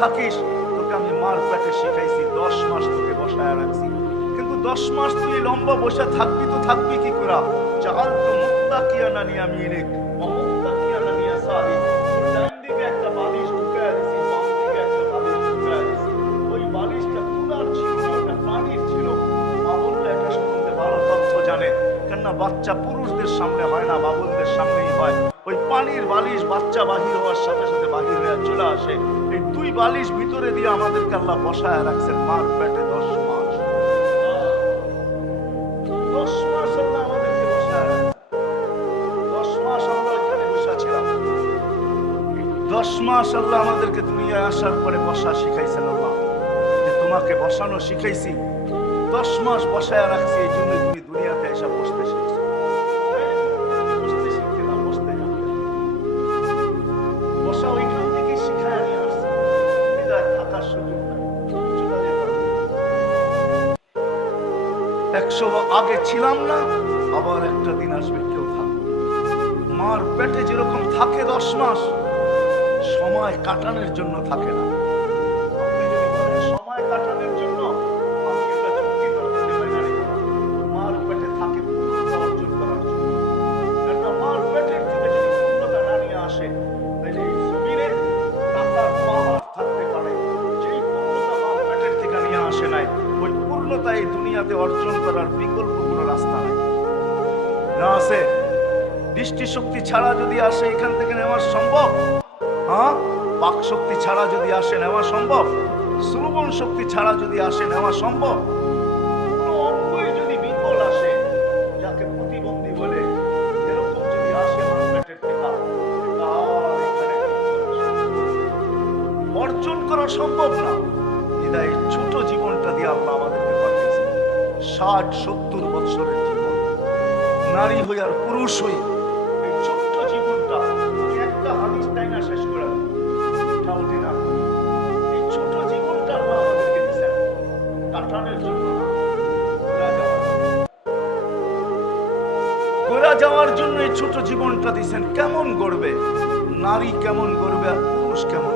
থাকিস, তোকে আমি মার পেটে শিখাইছি, দশ মাস তোকে বসায় রাখছি। কিন্তু দশ মাস তুই লম্বা বসে থাকবি তো থাকবি কি করা? চাল তো মুক্তা কিয়া না নিয়ে আমি এনে ওই বালিশটা তুলার ছিল না ওটা পানির ভালো তথ্য জানে। কেননা বাচ্চা পুরুষদের সামনে হয় না বাবুলদের সামনেই হয়। পানির বালিশ বাচ্চা বাহির হওয়ার সাথে সাথে বাহির হয়ে চলে আসে। এই দুই বালিশ ভিতরে দিয়ে আমাদেরকে আল্লাহ বসায় রাখছেন মার পেটে দশ মাস। দশ মাস আল্লাহ আমাদেরকে দুনিয়ায় আসার পরে বসা শিখাইছেন আল্লাহ। তোমাকে বসানো শিখাইছি। দশ মাস বসায় রাখছি এই জন্য একশো আগে ছিলাম না, আবার একটা দিন আসবে কেউ মার পেটে যেরকম থাকে দশ মাস, সময় কাটানোর জন্য থাকে না। পূর্ণতা এই দুনিয়াতে অর্জন করার বিকল্প কোনো রাস্তা নাই। না আছে। দৃষ্টি শক্তি ছাড়া যদি আসে এখান থেকে নেওয়া সম্ভব? হ্যাঁ? বাক শক্তি ছাড়া যদি আসে নেওয়া সম্ভব? শ্রবণ শক্তি ছাড়া যদি আসে নেওয়া সম্ভব? যদি আসে, যাকে প্রতিবন্ধী বলে যদি আসে অর্জন করা সম্ভব না। বিদায়, ছোট জীবনটা দিয়ে আল্লাহ আমাদেরকে ষাট, সত্তর বৎসরের জীবন। নারী হই আর পুরুষ হই এই ছোট্ট জীবনটা একটা হাদিস তাই না শেষ করে। মোটামুটি না এই ছোট জীবনটা আল্লাহ দিয়েছেন কাটানোর জন্য। যাওয়ার জন্য। এই ছোট জীবনটা দিয়েছেন কেমন গড়বে? নারী কেমন গড়বে আর পুরুষ কেমন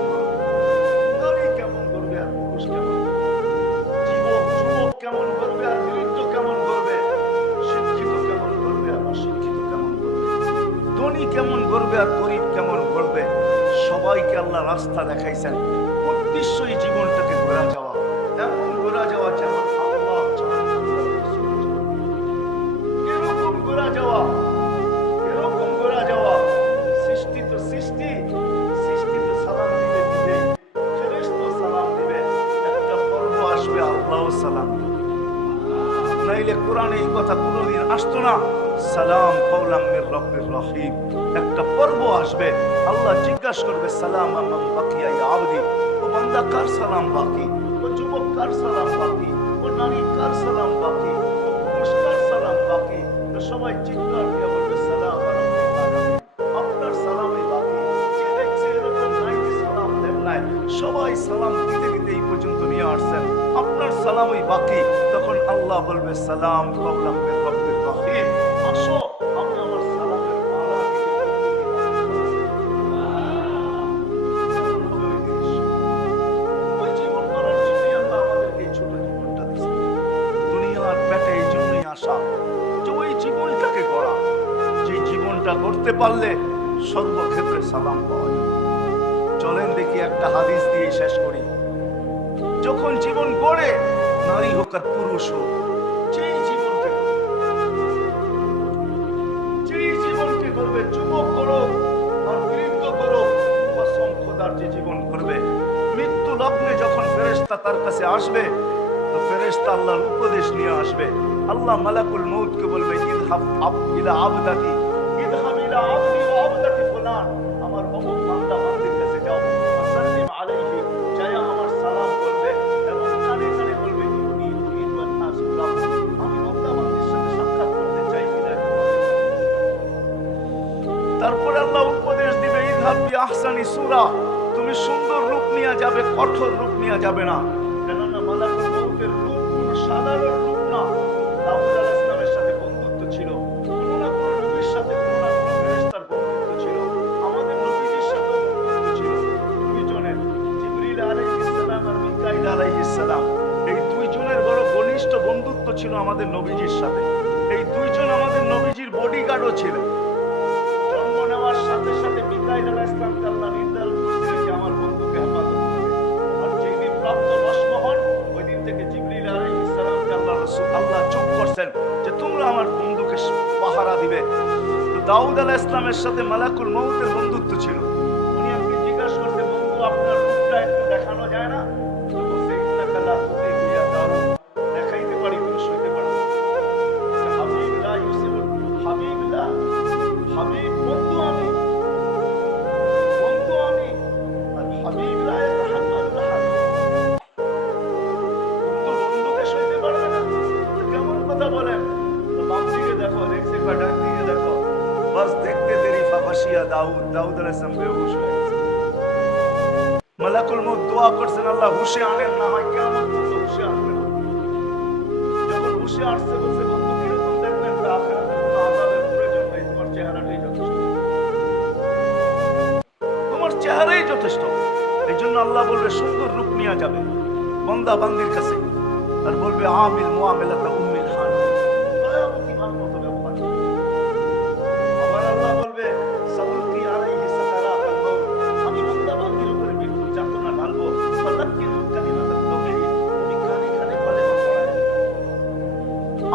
আল্লাহ রাস্তা দেখাইছেন। উদ্দেশ্য এই জীবনটাকে ঘোরা যাওয়া। এমন ঘোরা যাওয়া যেমন কোরআনে এই কথা কোনোদিন আসতো না। সালাম কওলাম মির রব্বির রহিম। একটা পর্ব আসবে। আল্লাহ জিজ্ঞাসা করবে, সালাম আমান বাকিয়া ইয়া আবদি? ও বান্দা, কার সালাম বাকি? ও যুবক, কার সালাম বাকি? ও নারী, কার সালাম বাকি? ও পুরুষ, কার সালাম বাকি? সবাই চিৎকার দিয়ে বলবে, সালাম আপনার সালামই বাকি। যে দেখছে এরকম নাই সালাম দেন নাই? সবাই সালাম দিতে দিতে এই পর্যন্ত নিয়ে আসছেন। আপনার সালামই বাকি। তখন আল্লাহ বলবে, সালাম কওলাম জীবনটা গড়তে পারলে সর্বক্ষেত্রে সালাম পাওয়া যাবে চলেন দেখি একটা হাদিস দিয়ে শেষ করি। যখন জীবন গড়ে, নারী হোক আর পুরুষ হোক, যেই করবে যুবক খোদার যে জীবন করবে, মৃত্যু যখন তার কাছে আসবে আল্লাহর উপদেশ নিয়ে আসবে। আল্লাহ মালাকুল মৌদকে বলবে, ইদহাব আব, ইলা আবদাতি তারপরে আল্লাহ উপদেশ দিবে, ইদহাব বি আহসানি তুমি সুন্দর রূপ নিয়ে যাবে, কঠোর রূপ নিয়ে যাবে না। কেননা মালাকুল মউতের রূপ সাধারণ আমাদের নবীজির সাথে। এই দুইজন আমাদের নবীজির বডিগার্ডও ছিলেন। জন্ম নেওয়ার সাথে সাথে আমার যে আমার বন্ধুকে দিবে। দাউদ আলাইহিস সালামের সাথে মালাকুল বন্ধুত্ব ছিল। জিজ্ঞাসা করতে বন্ধু, আপনার রূপটা একটু দেখানো যায় না? ফাফাসিয়া দাউদ দাউদ তোমার চেহারাই যথেষ্ট। এই জন্য আল্লাহ বলবে, সুন্দর রূপ নিয়ে যাবে, বন্দা বান্দির কাছে। আর বলবে, আমিল মুআমিলাতা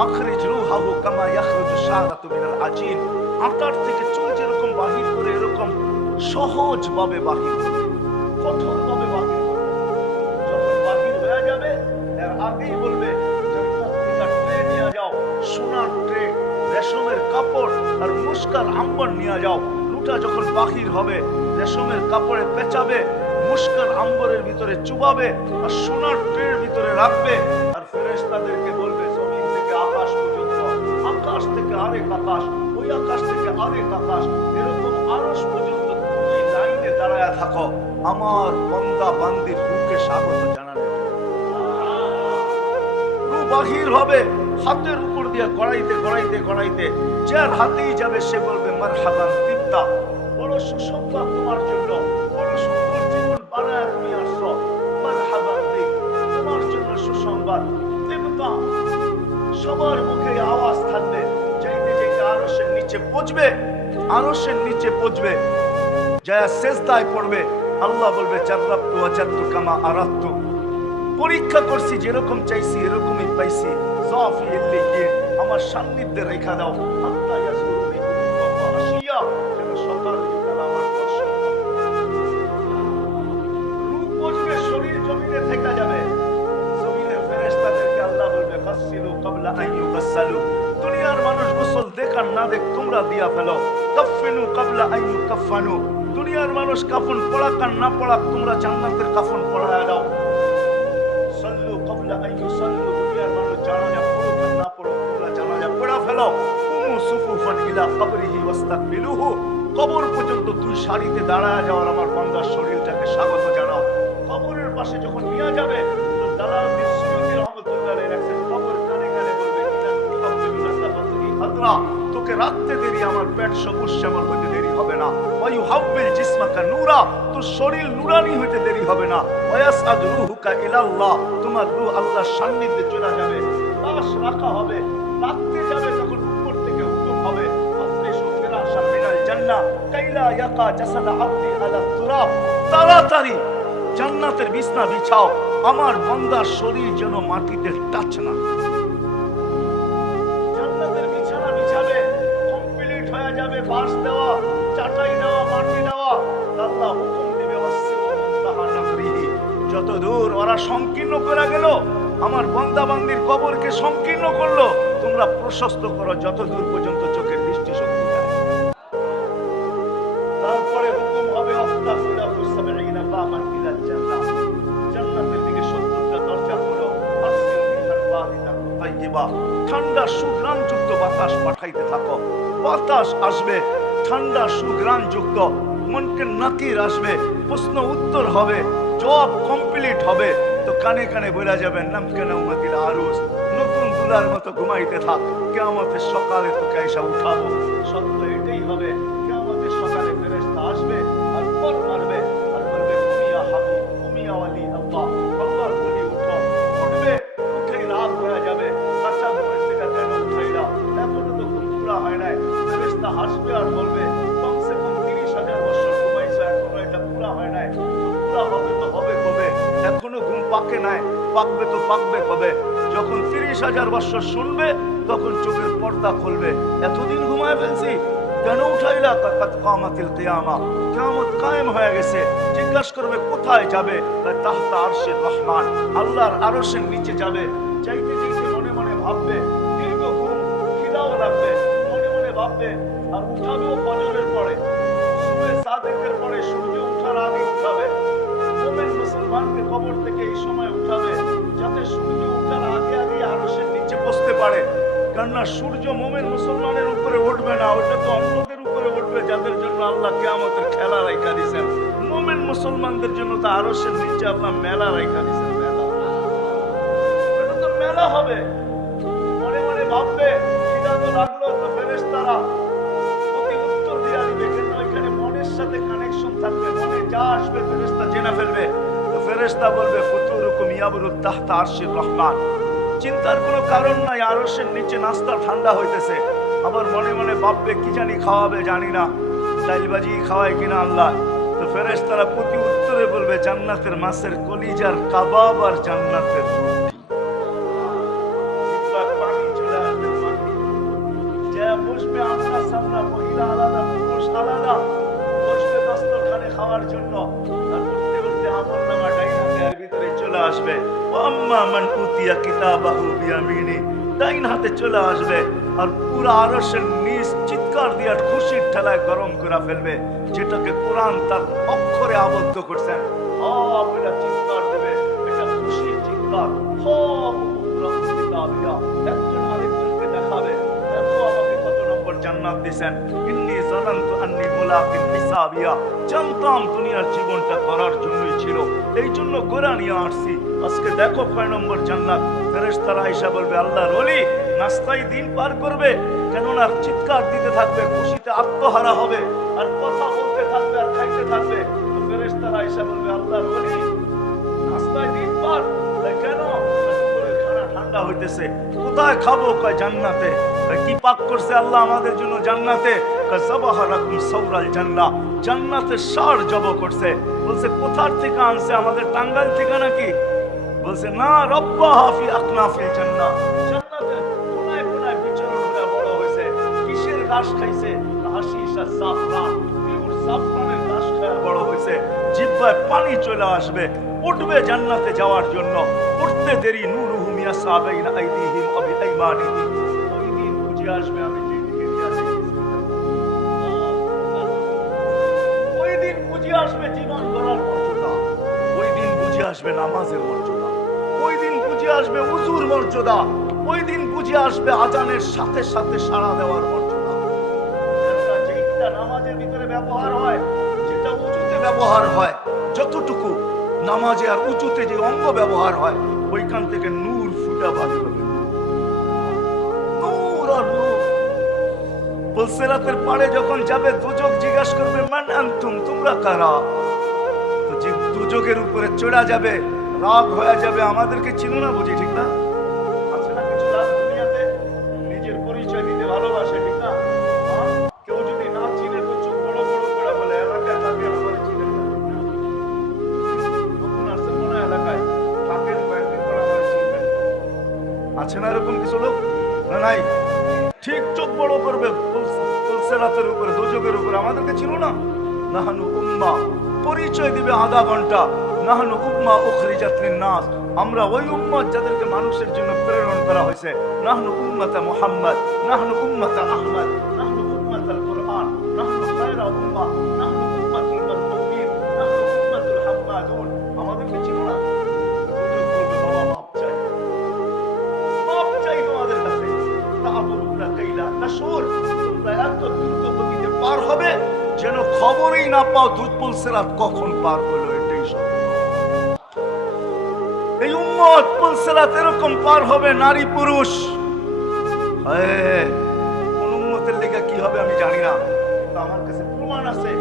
আখরিজ রুহাহু কামা ইয়াখরুজু শারাতু মিনাল আজিন আটার থেকে চুল যেরকম বাহির করে, এরকম সহজ ভাবে বাহির করবে কঠোর ভাবে বাহির করবে যখন বাহির হয়ে যাবে, এর আগেই বলবে সোনার ট্রে, রেশমের কাপড় আর মুস্কার আম্বর নিয়ে যাও। রুটা যখন বাহির হবে, রেশমের কাপড়ে পেঁচাবে মুস্কার আম্বরের ভিতরে চুবাবে আর সোনার ট্রের ভিতরে রাখবে। আর ফেরেশতাদেরকে বলবে আরেক আকাশ ওই আকাশ থেকে আরেক আকাশ এরকম আরশ পর্যন্ত তুমি লাইনে দাঁড়ায় থাকো। আমার বন্দা বান্দির রূপকে স্বাগত বাহির হবে, হাতের উপর দিয়ে গড়াইতে গড়াইতে গড়াইতে, যার হাতেই যাবে সে বলবে, মারহাবান তিপ্তা বড় সুসংবাদ তোমার জন্য, বড় সুন্দর জীবন বানায় তুমি আসছো। মারহাবান দিক তোমার জন্য সুসংবাদ তিপ্তা সবার নিচে পৌঁছবে, আরশের নিচে পৌঁছবে। যায়া সেজদায় পড়বে, আল্লাহ বলবে কামা পরীক্ষা করছি, যেরকম চাইছি, এরকমই পাইছি। আমার সান্নিধ্যে রেখা দাও। শরীর জমিনে থেকে যাবে। জমিনে ফেরেশতাদেরকে আল্লাহ বলবে দুনিয়ার মানুষ দেখার না দেখ, তোমরা দিয়া ফেলো। কাফিনু ক্বাবলা আন ইউকাফানু দুনিয়ার মানুষ কাফন পড়াক আর না পড়াক, তোমরা জান্নাতের কাফন পড়ায়া দাও। সল্লু কবলা আন ইউসাল্লু, দুনিয়ার মানুষ জানাজা পড়ুক আর না পড়ুক, তোমরা জানাজা পড়া ফেলো। কুমু সুফুফান ইলা কবরিহি ওয়াস্তাকবিলুহু কবর পর্যন্ত দুই সারিতে দাঁড়ায় যাওয়ার আমার বান্দার শরীরটাকে স্বাগত জানাও। কবরের পাশে যখন নিয়ে যাবে, তো দালাউদ্দিন সুয়ুতি হাদরা তোকে রাখতে দেরি আমার পেট সবুজ শ্যামল হতে দেরি হবে না। ওয়ায়ু হাব্বিল জিসমাকা নূরা, তোর শরীর নুরানি হতে দেরি হবে না। ওয়াসআদ রূহুকা ইলাল্লাহ, তোমার রূহ আল্লাহর সান্নিধ্যে চলে যাবে। লাশ রাখা হবে রাখতে যাবে তখন উপর থেকে হুকুম হবে। তাড়াতাড়ি জান্নাতের বিছনা বিছাও, আমার বান্দার শরীর যেন মাটিতে টাচ না। যত দূর ওরা সংকীর্ণ করে গেল, আমার বন্দা বান্দির কবরকে সংকীর্ণ করল, তোমরা প্রশস্ত করো যত দূর পর্যন্ত চোখের দৃষ্টি শক্তি তারপরে হুকুম হবে আফতাহুলা ফুসাবিনা বামান ইলাল জান্নাহ। জান্নাতের দিকে 70টা দরজা ঠান্ডা সুগ্রাণ যুক্ত বাতাস পাঠাইতে থাকো। বাতাস আসবে, ঠান্ডা সুগ্রাণ যুক্ত মনকে নাকির আসবে, প্রশ্ন উত্তর হবে। জবাব কমপ্লিট হবে, তো কানে কানে বলা যাবেন, নাম কেন উমাতির আরুস? নতুন দুলার মতো ঘুমাইতে থাক কেমতের সকালে তোকে এসে উঠাবো। সত্য এটাই হবে। পাকে নাই পাকবে তো পাকবে কবে যখন তিরিশ হাজার বছর শুনবে, তখন চোখের পর্দা খুলবে। এতদিন ঘুমায় ফেলছি, কেন উঠাইলা কাত কামাতিল কিয়ামা? কিয়ামত কায়েম হয়ে গেছে, জিজ্ঞাসা করবে কোথায় যাবে? কয় তাহতা আরশের রহমান, আল্লাহর আরশের নিচে যাবে। চাইতে চাইতে মনে মনে ভাববে, দীর্ঘ ঘুম, খিদাও লাগবে, মনে মনে ভাববে, আর উঠাবেও ফজরের পরে। পারে। কেননা সূর্য মোমেন মুসলমানের উপরে উঠবে না, ওটা তো অন্যদের উপরে উঠবে, যাদের জন্য আল্লাহ কেয়ামতের খেলা রাখা দিয়েছেন। মোমেন মুসলমানদের জন্য তো আরশের নিচে আপনার মেলা রাখা দিয়েছেন, মেলা। হবে। মনে মনে ভাববে খিদা মনের সাথে কানেকশন থাকবে, মনে যা আসবে ফেরেশতা জেনে ফেলবে। তো ফেরেশতা বলবে ফুতুরুকুম ইয়াবরুত তাহতা আরশির রহমান। চিন্তার কোনো কারণ নাই, আরশের নিচে নাস্তা ঠান্ডা হইতেছে। আবার মনে মনে ভাববে, কি জানি খাওয়াবে, জানি না। ডাইলবাজি খাওয়ায় কিনা আল্লাহ। তো ফেরেস তারা প্রতি উত্তরে বলবে, জান্নাতের মাছের কলিজার কাবাব আর জান্নাতের বসবে আলাদা খাওয়ার জন্য। চলে আসবে। আম্মা মান উতিয়া কিতাবাহু বিয়ামিনি। ডাইন হাতে চলে আসবে আর পুরো আরশের নিজ চিৎকার দিয়ে খুশির ঠেলায় গরম করে ফেলবে, যেটাকে কোরআন তার অক্ষরে আবদ্ধ করছেন চিৎকার দেবে, এটা খুশির চিৎকার। জান্নাত ইন্নি জানান্তু আন্নি মুলাকিন হিসাবিয়া। জানতাম দুনিয়ার জীবনটা করার জন্যই ছিল। এই জন্য গোরা নিয়ে আসছি। আজকে দেখো কয় নম্বর জান্নাত। ফেরেশতারা আয়েশা বলবে, আল্লাহর ওলি নাস্তায় দিন পার করবে। কেননা চিৎকার দিতে থাকবে, খুশিতে আত্মহারা হবে। আর কথা বলতে থাকবে, আর খাইতে থাকবে। তো ফেরেশতারা আয়েশা বলবে, আল্লাহর ওলি নাস্তায় দিন পার। কেন? ঠান্ডা হইতেছে। কোথায় খাব? কয়, জান্নাতে। কি পাক করছে আল্লাহ আমাদের জন্য জান্নাতে? জান্নাতে সার জব করছে। বলছে, কোথার থেকে আনছে? আমাদের থেকে নাকি? বলছে, না রব্বা হাফি জিব্বায় পানি চলে আসবে। উঠবে জান্নাতে যাওয়ার জন্য। উঠতে দেরি নূরুহুম ইয়াসাবাইনা আইদিহিম ওয়া বিআইমানিহিম ওই দিন বুঝে আসবে আমি যেদিকে যাচ্ছি ওই দিন বুঝে আসবে জীবন গড়ার মর্যাদা। ওই দিন বুঝে আসবে নামাজের মর্যাদা। ওই দিন বুঝে আসবে আজানের সাথে সাথে সাড়া দেওয়ার মর্যাদা। যেটা নামাজের ভিতরে ব্যবহার হয়, যেটা উঁচুতে ব্যবহার হয়, যতটুকু নামাজে আর উঁচুতে যে অঙ্গ ব্যবহার হয়, ওইখান থেকে নূর নূর আর পাড়ে যখন যাবে, দুজক জিজ্ঞাসা করবে মান আনতুম তোমরা কারা? যে দুজকের উপরে চড়া যাবে, রাগ হয়ে যাবে, আমাদেরকে চিনো না বুঝি, ঠিক না? আছে না এরকম কিছু লোক? না, নাই। ঠিক চোখ বড় করবে সেরাতের উপরে দুযোগের উপরে। আমাদেরকে ছিল না? নাহানু উম্মা, পরিচয় দিবে আধা ঘণ্টা। নাহানু উম্মা উখরিজাত নাস আমরা ওই উম্মত যাদেরকে মানুষের জন্য প্রেরণ করা হয়েছে। নাহনু উম্মাতা মোহাম্মদ, নাহনু উম্মাতা আহমদ। হবে, যেন খবরই না পাও দুধ পুলসেরাত কখন পার হলো এটাই সব। এই উম্মত পুলসেরাত এরকম পার হবে, নারী পুরুষ। কোন উন্মতের লেগে কি হবে আমি জানি না আমার কাছে প্রমাণ আছে।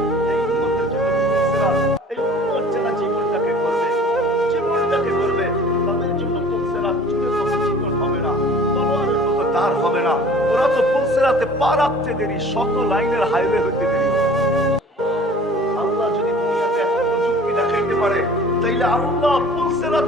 না ওরা তো পুলসেরাতে পা রাখতে দেরি, শত লাইনের হাইওয়ে হইতে দেরি। আল্লাহ যদি দুনিয়াতে এত প্রযুক্তি দেখাইতে পারে, তাইলে আল্লাহ পুলসেরা